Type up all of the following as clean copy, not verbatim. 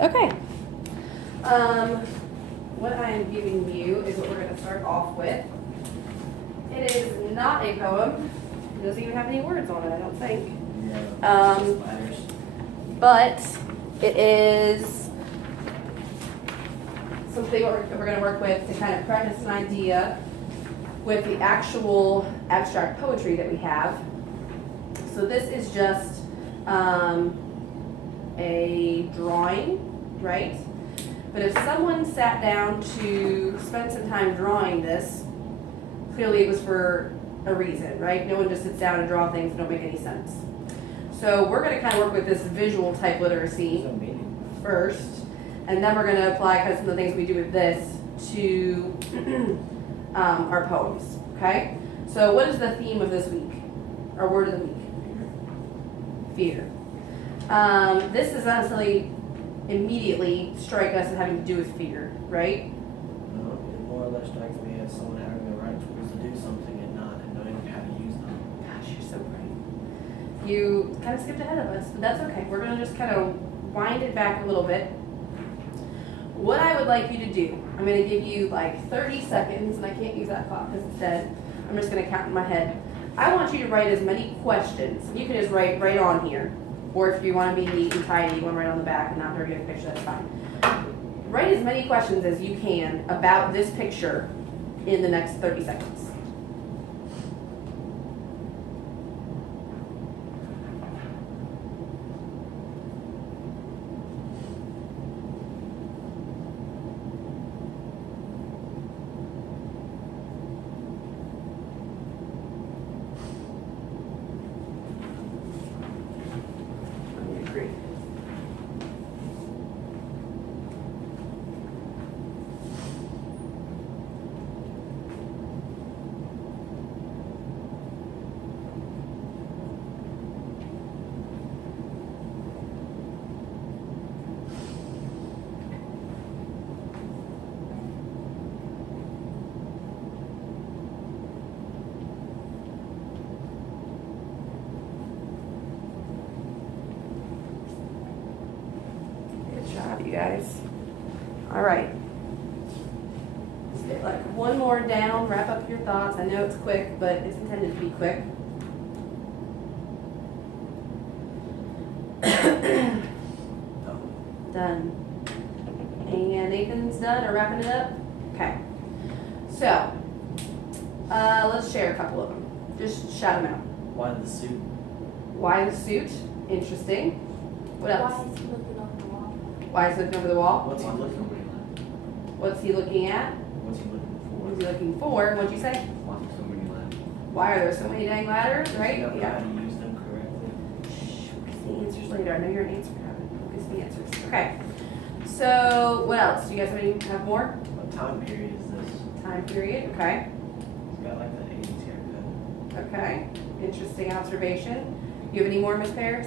Okay. What I am giving you is what we're going to start off with. It is not a poem. It doesn't even have any words on it, I don't think. Yeah, it's just letters. But it is something we're going to work with to kind of practice an idea with the actual abstract poetry that we have. So this is just a drawing, right? But if someone sat down to spend some time drawing this, clearly it was for a reason, right? No one just sits down and draw things that don't make any sense. So we're going to kind of work with this visual type literacy There's no meaning. first, and then we're going to apply kind of some of the things we do with this to our poems, okay? So what is the theme of this week? Our word of the week? Fear. This does not necessarily immediately strike us as having to do with fear, right? No, it more or less strikes me as someone having the right tools to do something and not and knowing how to use them. Gosh, you're so bright. You kind of skipped ahead of us, but that's okay. We're going to just kind of wind it back a little bit. What I would like you to do, I'm going to give you like 30 seconds, and I can't use that clock because it's dead. I'm just going to count in my head. I want you to write as many questions. You can just write right on here. Or if you want to be neat and tidy, you want to write on the back and not very good picture, that's fine. Write as many questions as you can about this picture in the next 30 seconds. Good job, you guys. All right. Let's get like one more down, wrap up your thoughts. I know it's quick, but it's intended to be quick. Done. And Nathan's done, or wrapping it up? Okay. So, let's share a couple of them. Just shout them out. Why the suit? Why the suit? Interesting. What else? Why is he looking over the wall? Why is he looking over the wall? What's he looking for? What's he looking at? What's he looking What's for? he looking for? What'd you say? Why so many ladders? Why are there so many dang ladders, right? How Yeah. to use them correctly? Shh, focus the answers later. I know you're an answer guy. Focus the answers. Okay. So, what else? Do you guys have more? What time period is this? Time period. Okay. He's got like the 80s haircut. Okay. Interesting observation. You have any more, Miss Paris?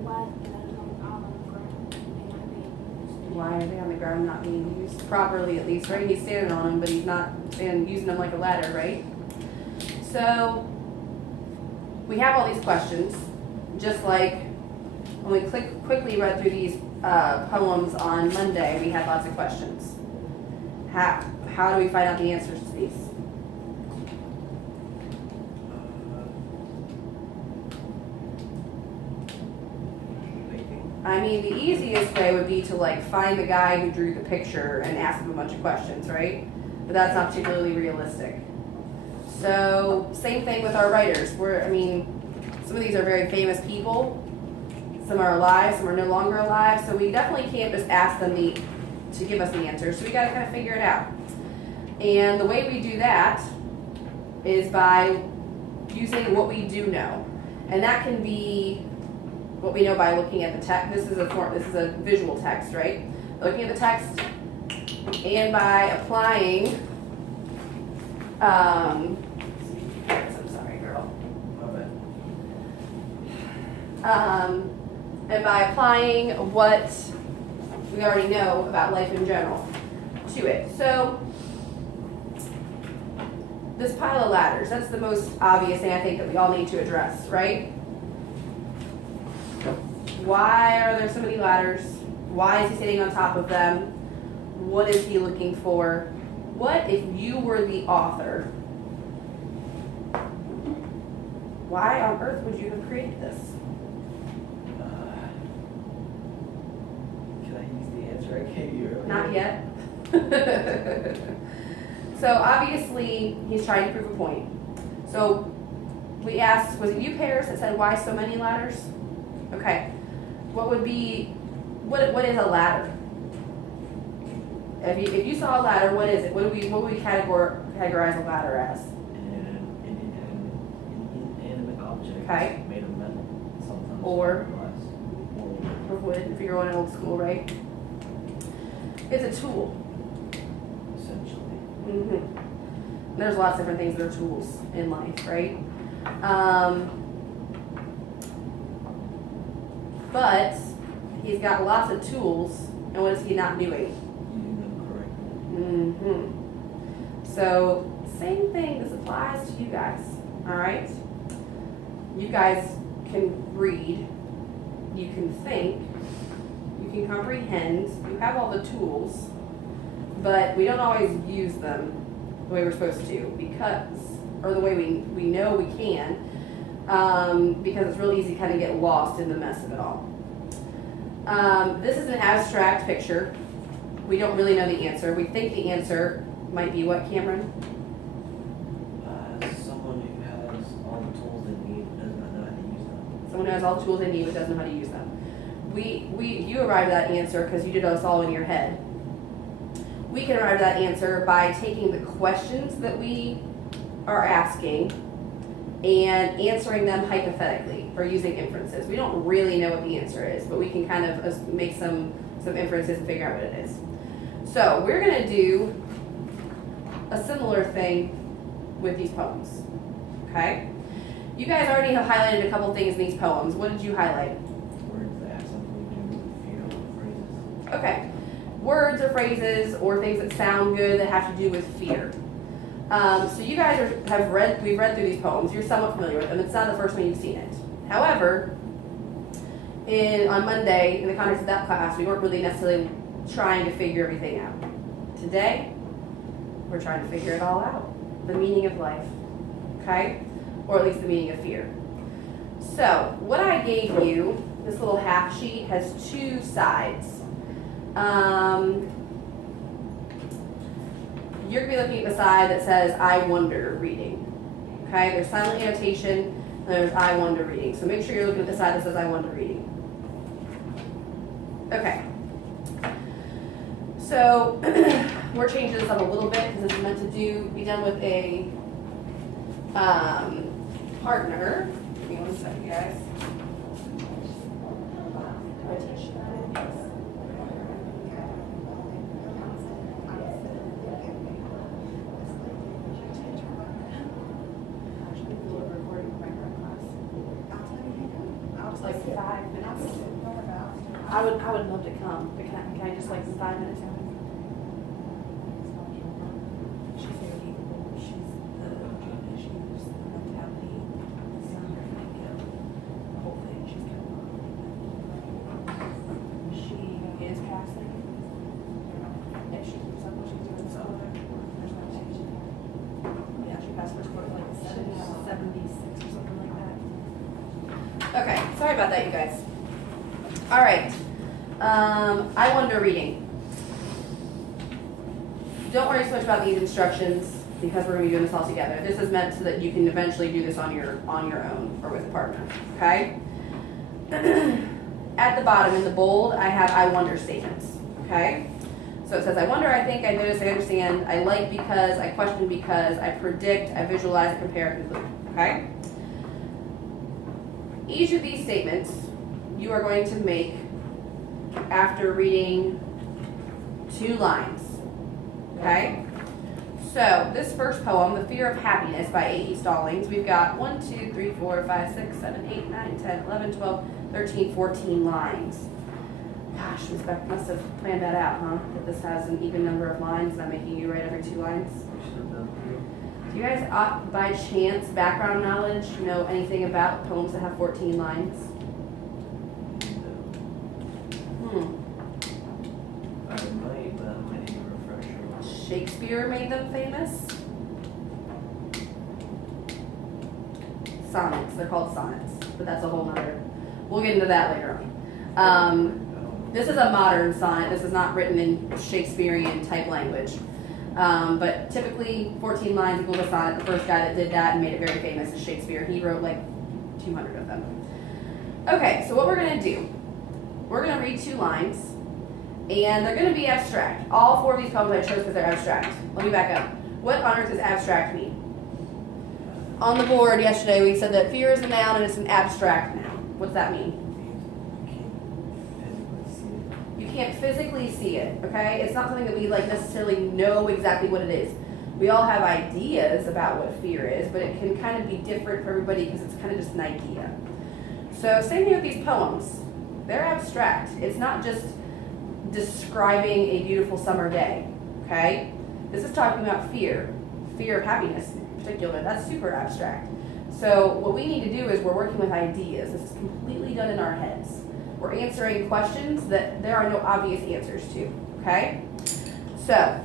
Why is the letters on the ground and not being used? Why are they on the ground not being used properly at least, right? He's standing on them, but he's not using them like a ladder, right? So we have all these questions, just like when we quickly read through these poems on Monday, we had lots of questions. How do we find out the answers to these? I mean, the easiest way would be to like find the guy who drew the picture and ask him a bunch of questions, right? But that's not particularly realistic. So same thing with our writers. Some of these are very famous people. Some are alive, some are no longer alive. So we definitely can't just ask them to give us the answers. So we got to kind of figure it out. And the way we do that is by using what we do know, and that can be what we know by looking at the text. This is a visual text, right? Looking at the text and by applying, I'm sorry, girl. My bad. And by applying what we already know about life in general to it. So this pile of ladders, that's the most obvious thing I think that we all need to address, right? Why are there so many ladders? Why is he sitting on top of them? What is he looking for? What if you were the author? Why on earth would you have created this? Can I use the answer I gave you earlier? Not yet. So obviously he's trying to prove a point. So we asked, was it you, Paris, that said why so many ladders? Okay. What is a ladder? If you saw a ladder, what is it? What would we categorize a ladder as? An inanimate object. Okay. Made of metal, sometimes. Or- glass. Or wood, if you're going old school, right? It's a tool. Essentially. There's lots of different things that are tools in life, right? But he's got lots of tools, and what is he not doing? Using them correctly. So, same thing, this applies to you guys, alright? You guys can read, you can think, you can comprehend, you have all the tools, but we don't always use them the way we're supposed to or the way we know we can, because it's really easy to kind of get lost in the mess of it all. This is an abstract picture. We don't really know the answer. We think the answer might be what, Cameron? Someone who has all the tools they need but does not know how to use them. Someone who has all the tools they need but doesn't know how to use them. You arrived at that answer because you did us all in your head. We can arrive at that answer by taking the questions that we are asking and answering them hypothetically or using inferences. We don't really know what the answer is, but we can kind of make some inferences and figure out what it is. So we're going to do a similar thing with these poems, okay? You guys already have highlighted a couple things in these poems. What did you highlight? Words that have something to do with fear or phrases. Okay. Words or phrases or things that sound good that have to do with fear. So you guys we've read through these poems. You're somewhat familiar with them. It's not the first time you've seen it. However, on Monday, in the context of that class, we weren't really necessarily trying to figure everything out. Today, we're trying to figure it all out. The meaning of life, okay? Or at least the meaning of fear. So, what I gave you, this little half sheet, has two sides. You're going to be looking at the side that says, I wonder reading. Okay, there's silent annotation, and there's I wonder reading. So make sure you're looking at the side that says I wonder reading. Okay. So we're changing this up a little bit because it's meant to be done with a partner. Give me one second, guys. Like 5 minutes. I would love to come, but can I just like 5 minutes? She's very capable. She's the issues, the mentality, the whole thing. She's kind of she is Catholic. If she keeps up what she's doing, so there's no change. Yeah, she passed first court like 76 or something like that. Okay, sorry about that, you guys. All right, I wonder reading. Don't worry so much about these instructions because we're going to be doing this all together. This is meant so that you can eventually do this on your own or with a partner. Okay. At the bottom in the bold, I have I wonder statements. Okay. So it says I wonder, I think, I notice, I understand, I like because, I question because, I predict, I visualize, I compare, I conclude. Okay. Each of these statements you are going to make after reading 2 lines. Okay? So, this first poem, The Fear of Happiness by A.E. Stallings, we've got 1, 2, 3, 4, 5, 6, 7, 8, 9, 10, 11, 12, 13, 14 lines. Gosh, Ms. Beck must have planned that out, huh? That this has an even number of lines and I'm making you write every 2 lines. Do you guys, by chance, background knowledge, know anything about poems that have 14 lines? Shakespeare made them famous? Sonnets. They're called sonnets, but that's a whole nother. We'll get into that later on. This is a modern sonnet. This is not written in Shakespearean type language. But typically 14 lines equals a sonnet. The first guy that did that and made it very famous is Shakespeare. He wrote like 200 of them. Okay, so what we're going to do, we're going to read 2 lines, and they're going to be abstract. All 4 of these poems I chose because they're abstract. Let me back up. What on earth does abstract mean? On the board yesterday we said that fear is a noun and it's an abstract noun. What's that mean? You can't physically see it, okay? It's not something that we like necessarily know exactly what it is. We all have ideas about what fear is, but it can kind of be different for everybody because it's kind of just an idea. So same thing with these poems. They're abstract. It's not just describing a beautiful summer day, okay? This is talking about fear of happiness in particular. That's super abstract. So what we need to do is we're working with ideas. This is completely done in our heads. We're answering questions that there are no obvious answers to, okay? So,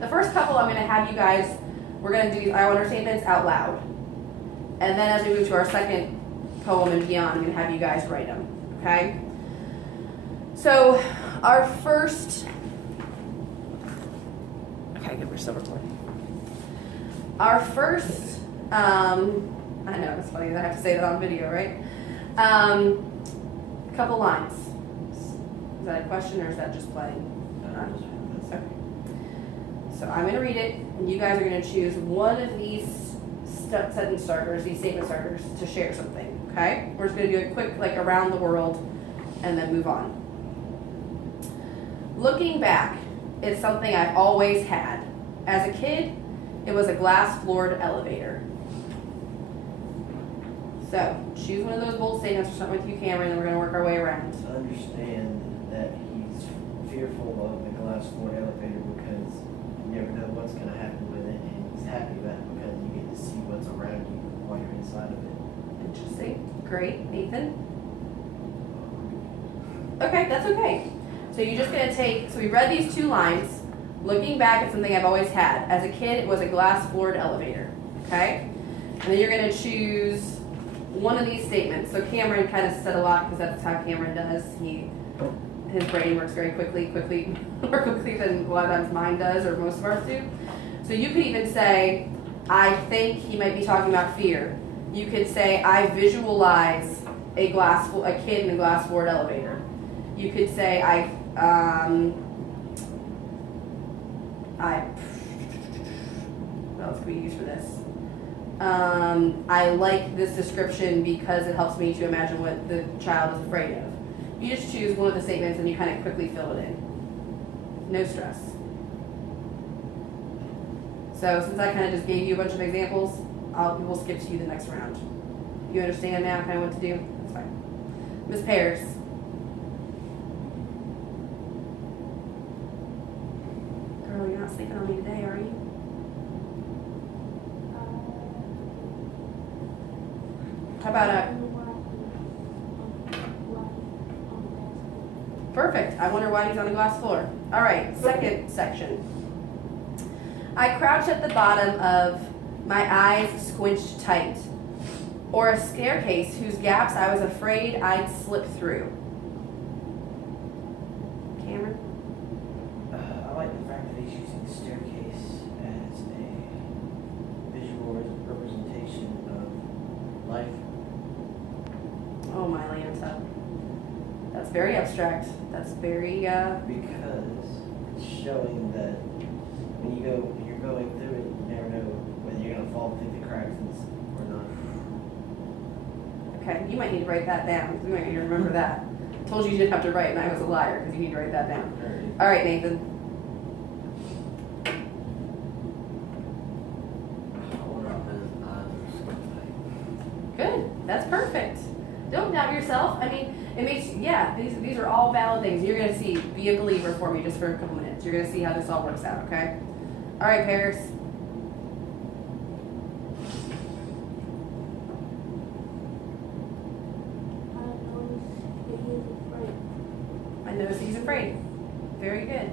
the first couple I'm gonna have you guys, we're gonna do these I wonder statements out loud. And then as we move to our second poem and beyond, I'm gonna have you guys write them, okay? So, our first, okay, give her silver cord. Our first, I know, it's funny that I have to say that on video, right? Couple lines. Is that a question or is that just playing? Okay. So I'm going to read it, and you guys are going to choose one of these sentence starters, these statement starters, to share something. Okay? We're just going to do a quick, like, around the world, and then move on. Looking back, it's something I've always had. As a kid, it was a glass-floored elevator. So, choose one of those bold statements or something with you, Cameron, and we're going to work our way around. To understand that he's fearful of the glass floor elevator because you never know what's going to happen with it, and he's happy about it because you get to see what's around you while you're inside of it. Interesting. Great. Nathan? Okay, that's okay. So you're just going to take, so we read these 2 lines. Looking back at something I've always had. As a kid, it was a glass-floored elevator. Okay? And then you're going to choose one of these statements. So Cameron kind of said a lot because that's how Cameron does. His brain works very quickly, more quickly than a lot of times mine does or most of ours do. So you could even say, I think he might be talking about fear. You could say, I visualize a kid in a glass-floored elevator. You could say, what else could we use for this? I like this description because it helps me to imagine what the child is afraid of. You just choose one of the statements and you kind of quickly fill it in. No stress. So since I kind of just gave you a bunch of examples, we'll skip to you the next round. You understand now kind of what to do? That's fine. Ms. Pears. Girl, you're not sleeping on me today, are you? How about perfect. I wonder why he's on the glass floor. All right, second section. I crouch at the bottom of my eyes squinched tight, or a staircase whose gaps I was afraid I'd slip through. Cameron? I like the fact that he's using staircase as a visual representation of life. Oh my Lanta. That's very abstract. That's very Because it's showing that when you're going through it, you never know whether you're gonna fall through the cracks or not. okay, you might need to write that down. You might need to remember that. I told you you didn't have to write and I was a liar because you need to write that down. All right, Nathan. Good. That's perfect. Don't doubt yourself. I mean, it makes, these are all valid things. You're going to see, be a believer for me just for a couple minutes. You're going to see how this all works out, okay? All right, Paris. I notice he's afraid. Very good.